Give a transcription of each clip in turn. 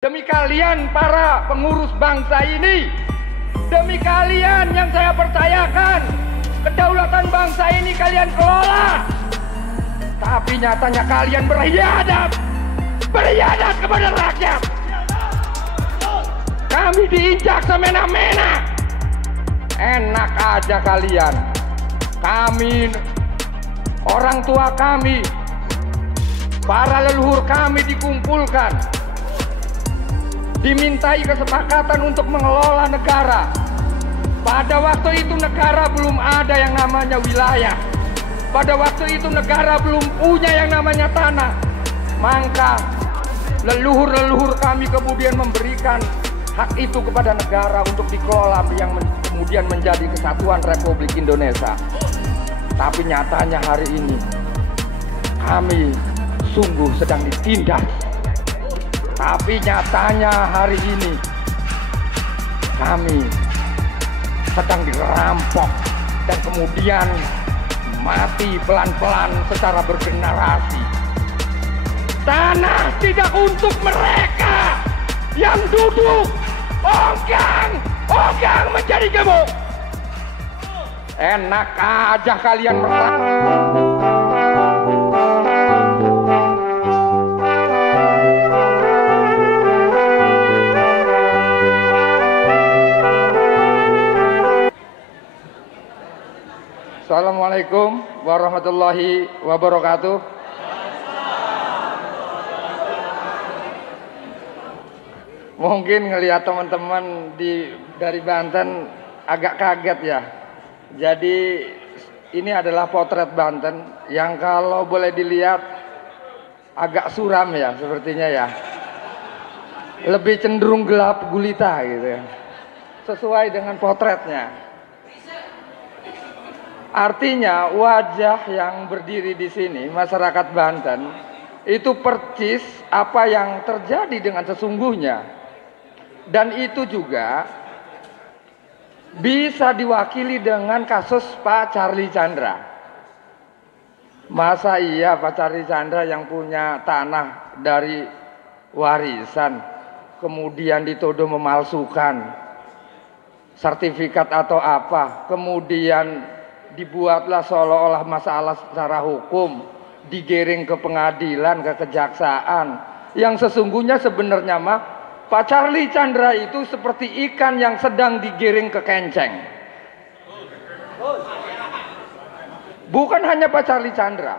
Demi kalian para pengurus bangsa ini, demi kalian yang saya percayakan, kedaulatan bangsa ini kalian kelola. Tapi nyatanya kalian berkhianat kepada rakyat. Kami diinjak semena-mena. Enak aja kalian. Kami, orang tua kami, para leluhur kami dikumpulkan, dimintai kesepakatan untuk mengelola negara. Pada waktu itu negara belum ada yang namanya wilayah. Pada waktu itu negara belum punya yang namanya tanah. Maka leluhur-leluhur kami kemudian memberikan hak itu kepada negara untuk dikelola yang kemudian menjadi Kesatuan Republik Indonesia. Tapi nyatanya hari ini kami sungguh sedang ditindas. Tapi nyatanya hari ini kami sedang dirampok dan kemudian mati pelan-pelan secara bergenerasi. Tanah tidak untuk mereka yang duduk ongkang menjadi gemuk. Enak aja kalian merasa. Assalamualaikum warahmatullahi wabarakatuh. Mungkin ngelihat teman-teman dari Banten agak kaget ya. Jadi ini adalah potret Banten yang kalau boleh dilihat agak suram ya sepertinya ya. Lebih cenderung gelap gulita gitu ya. Sesuai dengan potretnya. Artinya wajah yang berdiri di sini, masyarakat Banten, itu percis apa yang terjadi dengan sesungguhnya. Dan itu juga bisa diwakili dengan kasus Pak Charlie Chandra. Masa iya Pak Charlie Chandra yang punya tanah dari warisan, kemudian dituduh memalsukan sertifikat atau apa, kemudian dibuatlah seolah-olah masalah secara hukum, digiring ke pengadilan, ke kejaksaan. Yang sesungguhnya sebenarnya mah Pak Charlie Chandra itu seperti ikan yang sedang digiring ke kenceng. Bukan hanya Pak Charlie Chandra,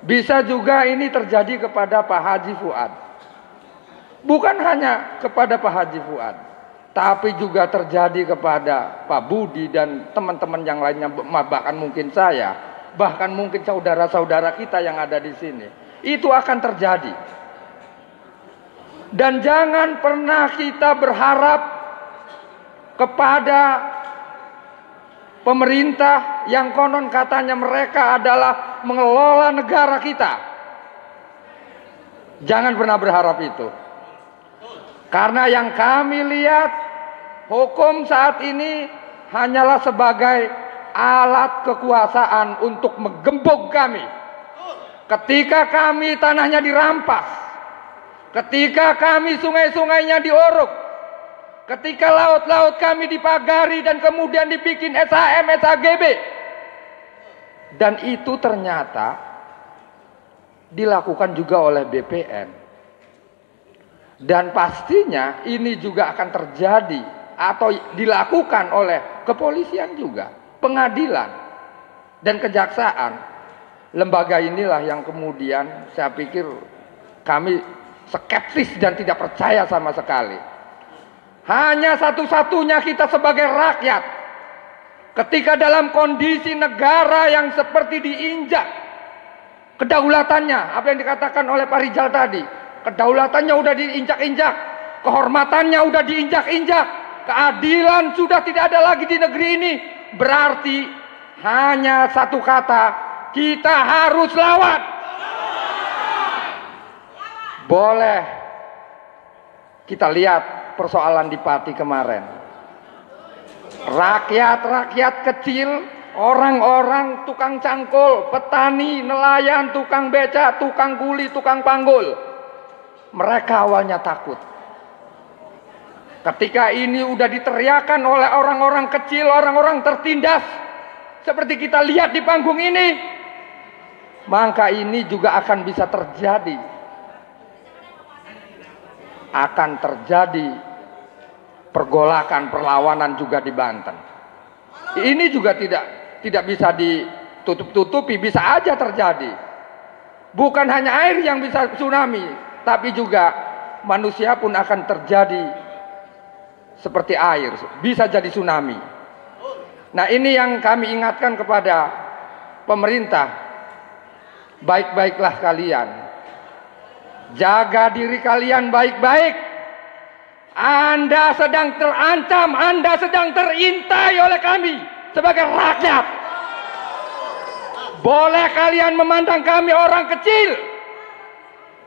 bisa juga ini terjadi kepada Pak Haji Fuad. Bukan hanya kepada Pak Haji Fuad, tapi juga terjadi kepada Pak Budi dan teman-teman yang lainnya, bahkan mungkin saya, bahkan mungkin saudara-saudara kita yang ada di sini. Itu akan terjadi. Dan jangan pernah kita berharap kepada pemerintah yang konon katanya mereka adalah mengelola negara kita. Jangan pernah berharap itu. Karena yang kami lihat, hukum saat ini hanyalah sebagai alat kekuasaan untuk menggembok kami. Ketika kami tanahnya dirampas, ketika kami sungai-sungainya diuruk, ketika laut-laut kami dipagari dan kemudian dibikin SHM, SHGB. Dan itu ternyata dilakukan juga oleh BPN. Dan pastinya ini juga akan terjadi atau dilakukan oleh kepolisian juga, pengadilan dan kejaksaan. Lembaga inilah yang kemudian saya pikir kami skeptis dan tidak percaya sama sekali. Hanya satu-satunya kita sebagai rakyat, ketika dalam kondisi negara yang seperti diinjak kedaulatannya, apa yang dikatakan oleh Pak Rijal tadi, kedaulatannya udah diinjak-injak, kehormatannya udah diinjak-injak, keadilan sudah tidak ada lagi di negeri ini. Berarti hanya satu kata, kita harus lawan. Boleh kita lihat persoalan di Pati kemarin. Rakyat-rakyat kecil, orang-orang tukang cangkul, petani, nelayan, tukang beca, tukang kuli, tukang panggul, Mereka awalnya takut. Ketika ini udah diteriakan oleh orang-orang kecil, orang-orang tertindas, seperti kita lihat di panggung ini, maka ini juga akan bisa terjadi. Akan terjadi pergolakan, perlawanan juga di Banten. Ini juga tidak bisa ditutup-tutupi, bisa aja terjadi. Bukan hanya air yang bisa tsunami, tapi juga manusia pun akan terjadi seperti air, bisa jadi tsunami. Nah, ini yang kami ingatkan kepada pemerintah. Baik-baiklah kalian. Jaga diri kalian baik-baik. Anda sedang terancam, Anda sedang terintai oleh kami sebagai rakyat. Boleh kalian memandang kami orang kecil.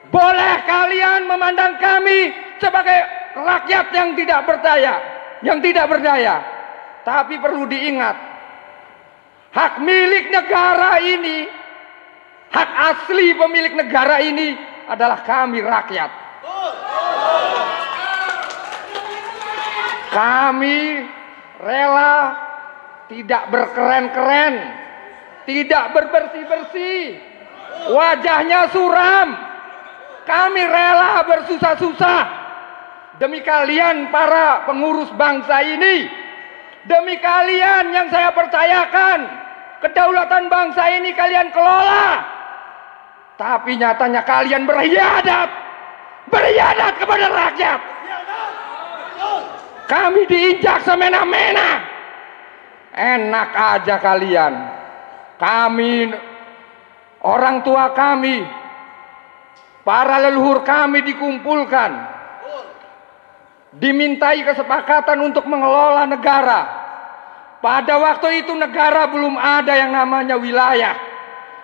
Boleh kalian memandang kami sebagai rakyat yang tidak berdaya, tapi perlu diingat, hak milik negara ini, hak asli pemilik negara ini adalah kami rakyat. Kami rela tidak berkeren-keren, tidak berbersih-bersih, wajahnya suram. Kami rela bersusah-susah demi kalian para pengurus bangsa ini, demi kalian yang saya percayakan kedaulatan bangsa ini kalian kelola. Tapi nyatanya kalian berkhianat kepada rakyat. Kami diinjak semena-mena. Enak aja kalian. Kami, orang tua kami, para leluhur kami dikumpulkan, dimintai kesepakatan untuk mengelola negara. Pada waktu itu negara belum ada yang namanya wilayah.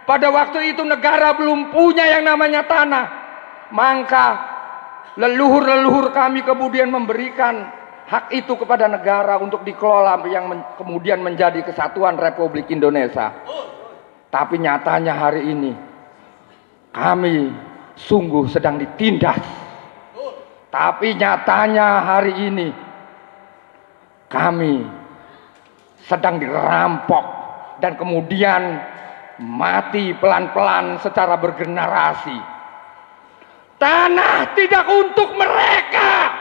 Pada waktu itu negara belum punya yang namanya tanah. Maka leluhur-leluhur kami kemudian memberikan hak itu kepada negara untuk dikelola yang kemudian menjadi Kesatuan Republik Indonesia. Tapi nyatanya hari ini kami sungguh sedang ditindas. Tapi nyatanya hari ini kami sedang dirampok dan kemudian mati pelan-pelan secara bergenerasi. Tanah tidak untuk mereka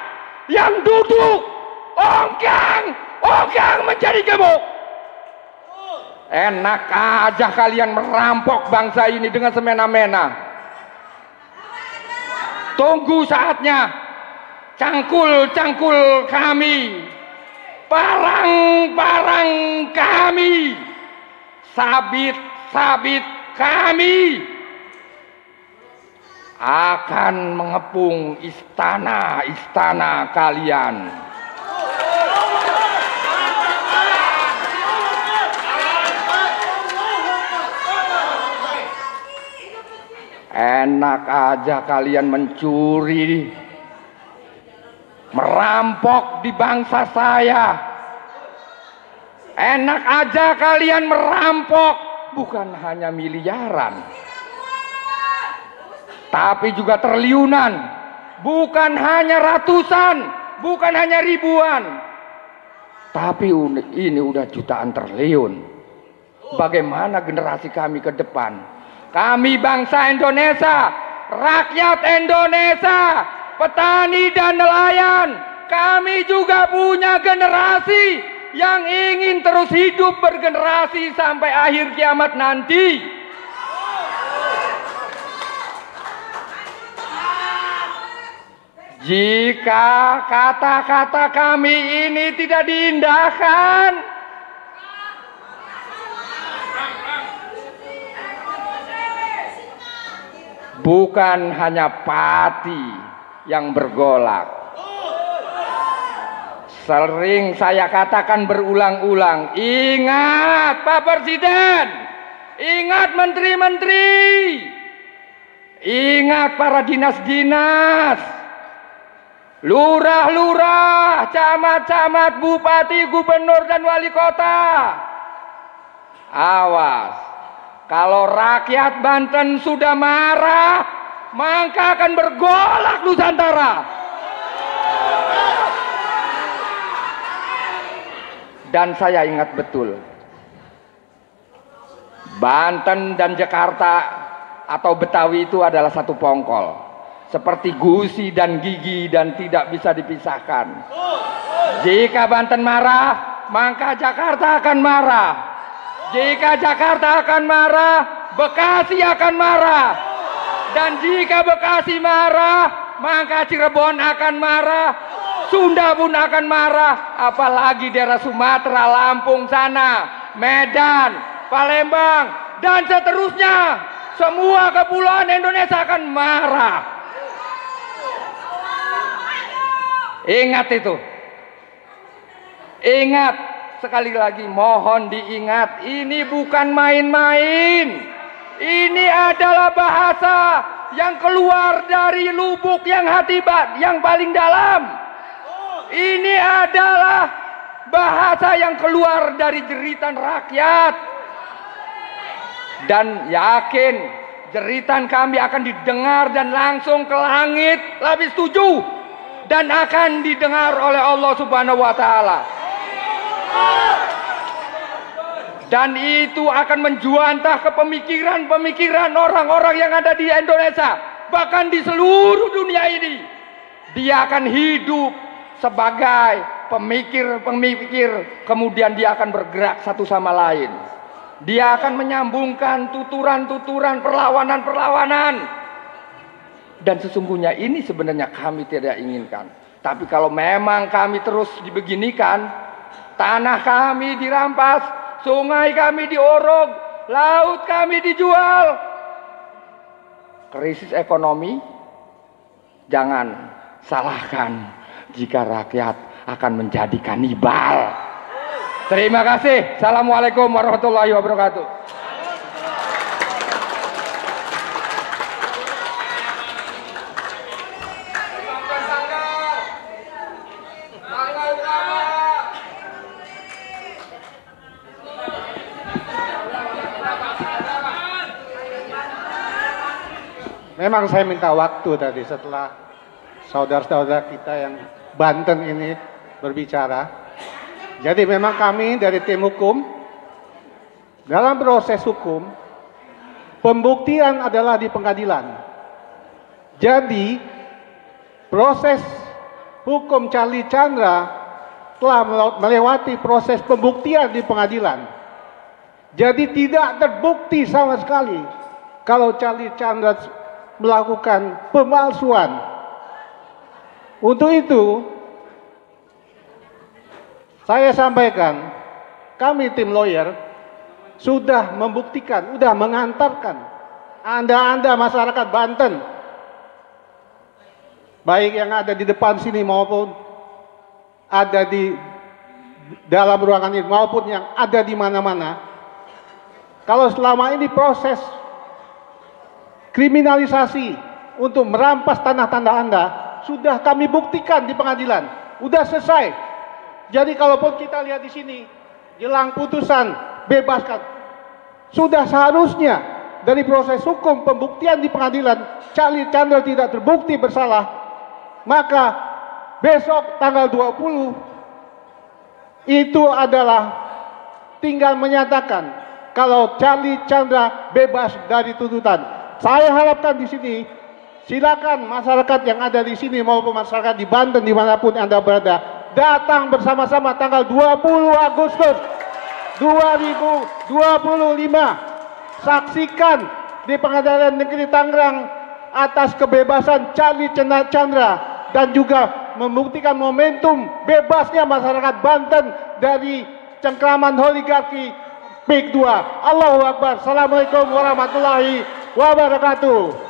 yang duduk ongkang menjadi gemuk. Enak aja kalian merampok bangsa ini dengan semena-mena. Tunggu saatnya. Cangkul-cangkul kami, parang-parang kami, sabit-sabit kami akan mengepung istana-istana kalian. Enak aja kalian mencuri, merampok di bangsa saya. Enak aja kalian merampok, bukan hanya miliaran, tapi juga triliunan. Bukan hanya ratusan, bukan hanya ribuan, tapi ini udah jutaan triliun. Bagaimana generasi kami ke depan? Kami bangsa Indonesia, rakyat Indonesia, petani dan nelayan, kami juga punya generasi yang ingin terus hidup bergenerasi sampai akhir kiamat nanti. Jika kata-kata kami ini tidak diindahkan, bukan hanya Pati yang bergolak. Sering saya katakan berulang-ulang, ingat Pak Presiden, ingat menteri-menteri, ingat para dinas-dinas, lurah-lurah, camat-camat, bupati, gubernur, dan wali kota. Awas, kalau rakyat Banten sudah marah, maka akan bergolak Nusantara. Dan saya ingat betul, Banten dan Jakarta atau Betawi itu adalah satu pongkol, seperti gusi dan gigi dan tidak bisa dipisahkan. Jika Banten marah, maka Jakarta akan marah. Jika Jakarta akan marah, Bekasi akan marah. Dan jika Bekasi marah, maka Cirebon akan marah, Sunda pun akan marah, apalagi daerah Sumatera, Lampung sana, Medan, Palembang, dan seterusnya. Semua kepulauan Indonesia akan marah. Ingat itu. Ingat, sekali lagi mohon diingat, ini bukan main-main. Ini adalah bahasa yang keluar dari lubuk yang hati yang paling dalam. Ini adalah bahasa yang keluar dari jeritan rakyat. Dan yakin jeritan kami akan didengar dan langsung ke langit lapis 7. Dan akan didengar oleh Allah Subhanahu wa Ta'ala. Dan itu akan menjuantah ke pemikiran-pemikiran orang-orang yang ada di Indonesia. Bahkan di seluruh dunia ini. Dia akan hidup sebagai pemikir-pemikir, kemudian dia akan bergerak satu sama lain. Dia akan menyambungkan tuturan-tuturan, perlawanan-perlawanan. Dan sesungguhnya ini sebenarnya kami tidak inginkan. Tapi kalau memang kami terus dibeginikan, tanah kami dirampas, sungai kami diorok, laut kami dijual. Krisis ekonomi, jangan salahkan jika rakyat akan menjadi kanibal. Terima kasih. Assalamualaikum warahmatullahi wabarakatuh. Memang saya minta waktu tadi setelah saudara-saudara kita yang Banten ini berbicara. Jadi memang kami dari tim hukum, dalam proses hukum, pembuktian adalah di pengadilan. Jadi proses hukum Charlie Chandra telah melewati proses pembuktian di pengadilan. Jadi tidak terbukti sama sekali kalau Charlie Chandra melakukan pemalsuan. Untuk itu, saya sampaikan, kami tim lawyer sudah membuktikan, sudah mengantarkan Anda masyarakat Banten, baik yang ada di depan sini maupun ada di dalam ruangan ini maupun yang ada di mana-mana. Kalau selama ini proses kriminalisasi untuk merampas tanah-tanah Anda sudah kami buktikan di pengadilan, sudah selesai. Jadi kalaupun kita lihat di sini jelang putusan bebaskan, sudah seharusnya dari proses hukum pembuktian di pengadilan Charlie Chandra tidak terbukti bersalah, maka besok tanggal 20 itu adalah tinggal menyatakan kalau Charlie Chandra bebas dari tuntutan. Saya harapkan di sini silakan masyarakat yang ada di sini maupun masyarakat di Banten dimanapun Anda berada datang bersama-sama tanggal 20 Agustus 2025. Saksikan di Pengadilan Negeri Tangerang atas kebebasan Charlie Chandra dan juga membuktikan momentum bebasnya masyarakat Banten dari cengkraman oligarki PIK 2. Allahu Akbar. Assalamualaikum warahmatullahi wabarakatuh.